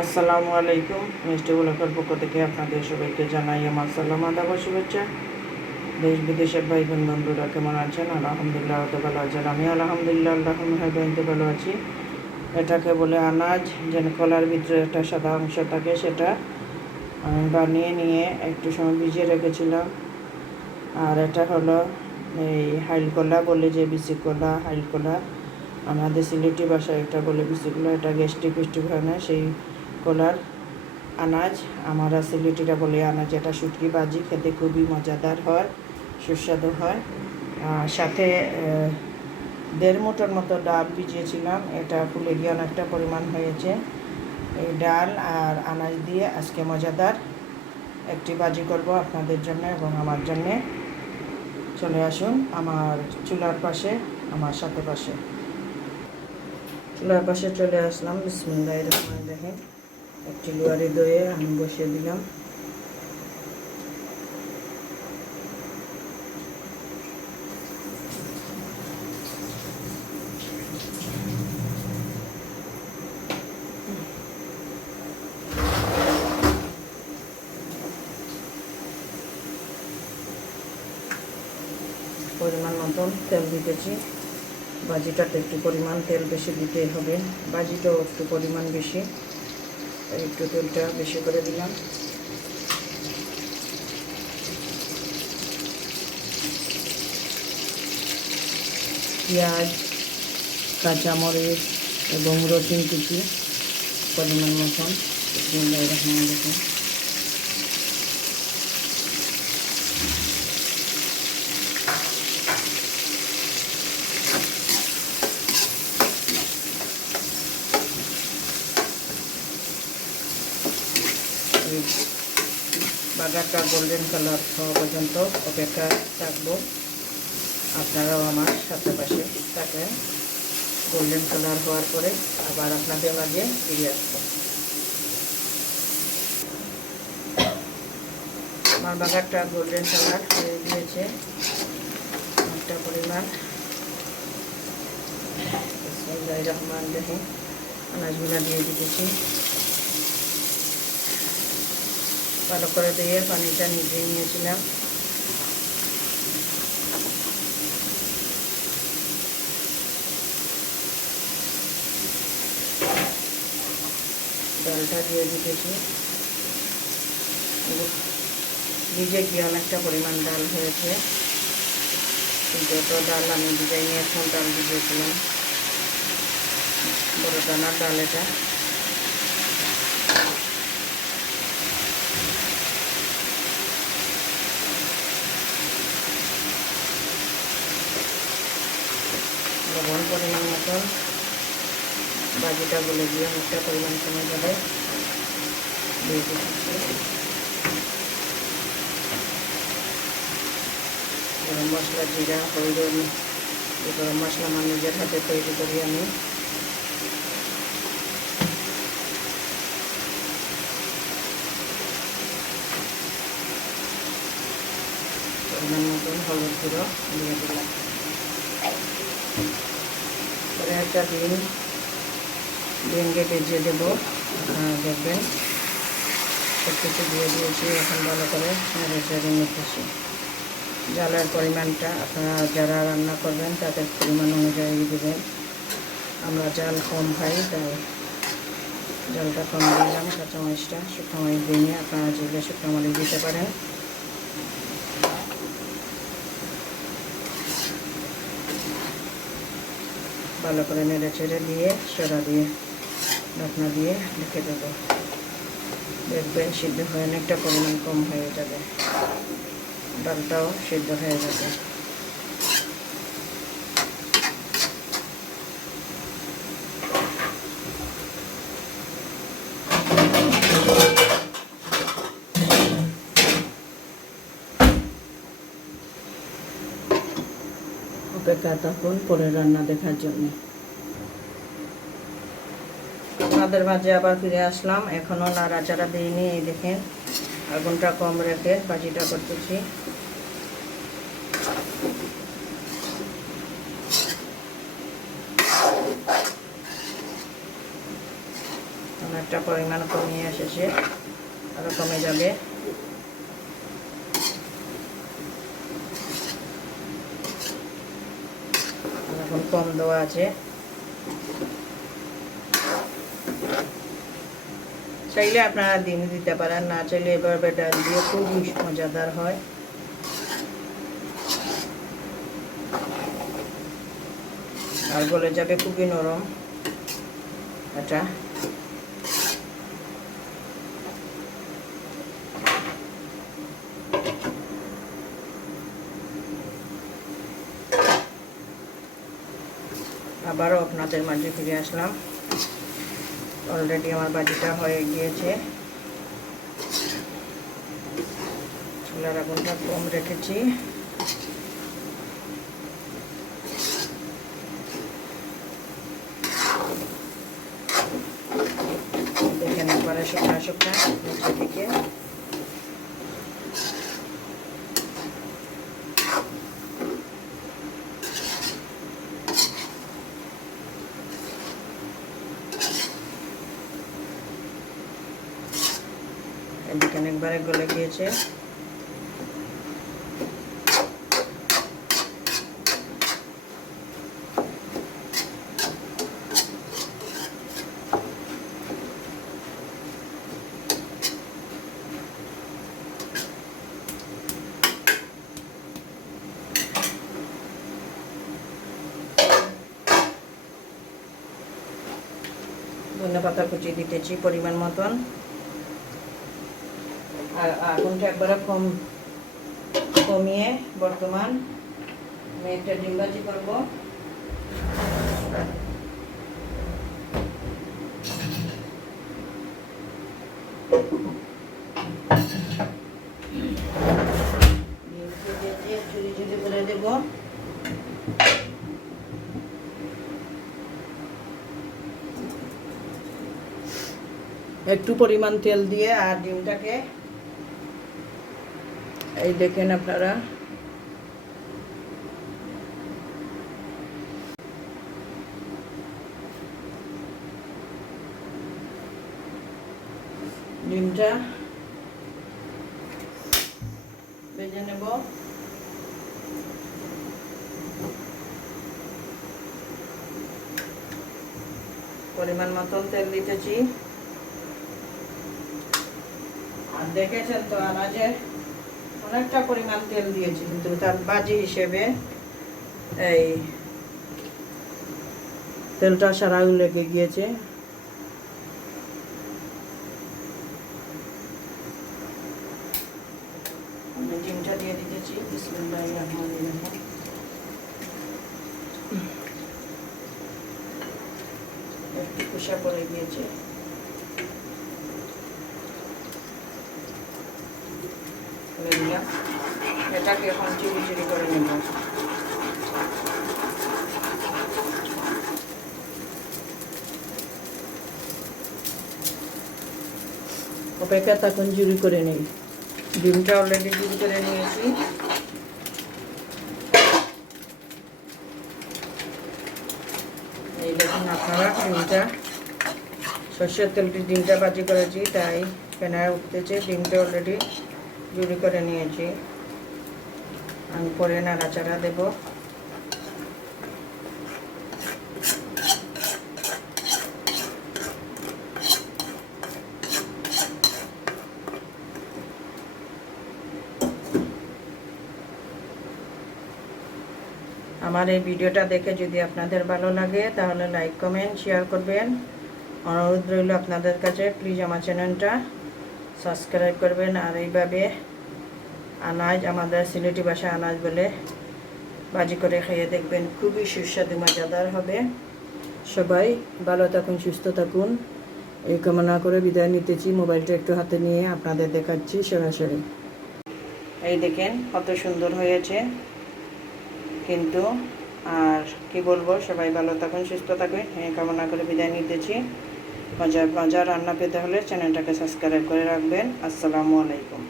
আসসালামু আলাইকুম। মিষ্টি ব্লকের পক্ষ থেকে আপনাদের সবাইকে জানাই আমার সালাম আদাব ও শুভেচ্ছা। দেশ বিদেশের ভাই বোন বন্ধুরা কেমন আছেন? আলহামদুলিল্লাহ তো ভালো আছেন। আমি আলহামদুলিল্লাহ আল্লাহর মেহেরবানিতে ভালো আছি। এটাকে বলে আনাজ, যেন কলার ভিতরে একটা সাদা অংশ থাকে, সেটা আমি বানিয়ে নিয়ে একটু সময় ভিজিয়ে রেখেছিলাম। আর এটা হলো এই হাইল কলা বলে, যে বিচি কলা, হাইল কলা, আমাদের সিলেটি ভাষায় এটা বলে বিচি কলা। এটা গ্যাস্ট্রিক ফেস্টিক হয় না, সেই কলার আনাজ। আমরা সিলেটিরা বলে আনাজ। এটা শুটকি ভাজি, খেতে খুবই মজাদার হয়, সুস্বাদু হয়। সাথে 1.5 মুঠোর মতো ডাল ভিজিয়েছিলাম, এটা ফুলে গিয়ে অনেকটা পরিমাণ হয়েছে। এই ডাল আর আনাজ দিয়ে আজকে মজাদার একটি ভাজি করব আপনাদের জন্য এবং আমার জন্যে। চলে আসুন আমার চুলার পাশে, আমার সাথে পাশে। চুলার পাশে চলে আসলাম। বিসমিল্লাহির রহমানির রহিম। একটি লোয়ারি দয়ে আমি বসিয়ে দিলাম। পরিমাণ মতন তেল দিতেছি। ভাজিটাতে একটু পরিমাণ তেল বেশি দিতেই হবে, ভাজিটাও একটু পরিমাণ বেশি, একটু তেলটা বেশি করে দিলাম। পেঁয়াজ, কাঁচামরিচ এবং রসুন কুচি পরিমাণ মতন। বিসমিল্লাহির রহমানির রহিম। বাগারটা গোল্ডেন কালার হওয়া পর্যন্ত অপেক্ষা থাকবো। আপনারাও আমার সাথে পাশে থাকেন। গোল্ডেন কালার হওয়ার পরে আবার আপনাদের মাঝে ফিরে আসবো। আমার বাগারটা গোল্ডেন কালার হয়ে গিয়েছে একটা পরিমাণ। বিসমিল্লাহির রহমানির রহিম। আনাজগুলো দিয়ে দিতেছি। ভালো করে দিয়ে পানিটা নিভিয়ে নিয়েছিলাম। ডালটা দিয়ে দিতেছি। ভিজে গিয়ে অনেকটা পরিমাণ ডাল হয়েছে, কিন্তু এত ডাল আমি ভিজাইনি, এখন ডাল ভিজিয়েছিলাম। বড় দানার ডাল এটা। লবণ পরিমাণ মতন। ভাজিটা গলে গিয়ে অনেকটা পরিমাণ সময় যাবে, দিয়ে দিচ্ছি। গরম মশলা, জিরা, হলুদ, গরম মশলা আমার নিজের হাতে তৈরি করি আমি। পরিমাণ মতন হলুদ গুঁড়ো দিয়ে দিলাম। পরে একটা ডিমকে ভেজে দেবো। দেখবেন সব কিছু দিয়ে দিয়েছি। এখন ভালো করে নেড়ে নিতেছি। জ্বালার পরিমাণটা আপনারা যারা রান্না করবেন তাদের পরিমাণ অনুযায়ী দেবেন। আমরা জাল কম খাই, তাই জলটা কম দিলাম। কাঁচামরিচটা, শুকনো মরিচ দিয়ে আপনারা চাইলে শুকনো মরিচ দিতে পারেন। ভালো করে নেড়ে চেড়ে দিয়ে সরা দিয়ে ঢাকনা দিয়ে ঢেকে দেবো। দেখবেন সিদ্ধ হয়ে অনেকটা পরিমাণ কম হয়ে যাবে, ডালটাও সিদ্ধ হয়ে যাবে। অপেক্ষা থাকুন পরে রান্না দেখার জন্য। আপনাদের মাঝে আবার ফিরে আসলাম। এখনও নাড়াচাড়া দিইনি। এই দেখেন আগুনটা কম রেখে ভাজিটা করতেছি। একটা পরিমাণ কমিয়ে এসেছে, আরও কমে যাবে। এখন কম দেওয়া আছে। চাইলে আপনারা ডিম দিতে পারেন, না চাইলে এভাবে ডাল দিয়ে খুবই মজাদার হয়। আর গলে যাবে, খুবই নরম এটা। আবারও আপনাদের মাঝে ফিরে আসলাম। অলরেডি আমার ভাজিটা হয়ে গিয়েছে। চুলার আগুনটা কম রেখেছি। দেখেন একবারে শুকনা শুকনা নিচের দিকে। এদিকে একবারে গলে গিয়েছে। ধনেপাতা কুচি দিতেছি পরিমাণ মতন। আর আগুনটা একবারে কমিয়ে বর্তমান আমি একটা ডিম ভাজি করবো। ঝুড়ি ঝুড়ি করে দেবো। একটু পরিমাণ তেল দিয়ে আর ডিমটাকে এই দেখেন আপনারা, ডিমটা ভেজে নেব। পরিমাণ মতন তেল দিতেছি। আর দেখেছেন তো আনাজে অনেকটা পরিমাণ তেল দিয়েছি, কিন্তু তার ভাজি হিসেবে এই তেলটা সারাও লেগে গিয়েছে। আমি ডিমটা দিয়ে দিতেছি। বিসমিল্লাহির রহমানির রহিম। একটু কুসা পড়ে গিয়েছে। এটাকে এখন চিড়ি চিড়ি করে নেব। অপেক্ষা তখন জুড়ি করে নেই। ডিমটা অলরেডি জুড়ি করে নিয়েছি। এই দেখুন আপনারা, ডিমটা সর্ষের তেলটি ডিমটা ভাজি করেছি, তাই ফেনায় উঠতেছে। ডিমটা অলরেডি জুড়ি করে নিয়েছি। আমি পরে নাড়াচাড়া দেব। আমার এই ভিডিওটা দেখে যদি আপনাদের ভালো লাগে তাহলে লাইক কমেন্ট শেয়ার করবেন। অনুরোধ রইল আপনাদের কাছে, প্লিজ আমার চ্যানেলটা সাবস্ক্রাইব করবেন। আর এইভাবে আনাজ, আমাদের সিলেটি ভাষা আনাজ বলে, ভাজি করে খেয়ে দেখবেন, খুবই সুস্বাদু মজাদার হবে। সবাই ভালো থাকুন, সুস্থ থাকুন, এই কামনা করে বিদায় নিতেছি। মোবাইলটা একটু হাতে নিয়ে আপনাদের দেখাচ্ছি সরাসরি। এই দেখেন কত সুন্দর হয়েছে কিন্তু। আর কি বলবো, সবাই ভালো থাকুন, সুস্থ থাকুন, এই কামনা করে বিদায় নিতেছি। মজার রান্না পেতে হলে চ্যানেলটাকে সাবস্ক্রাইব করে রাখবেন। আসসালামু আলাইকুম।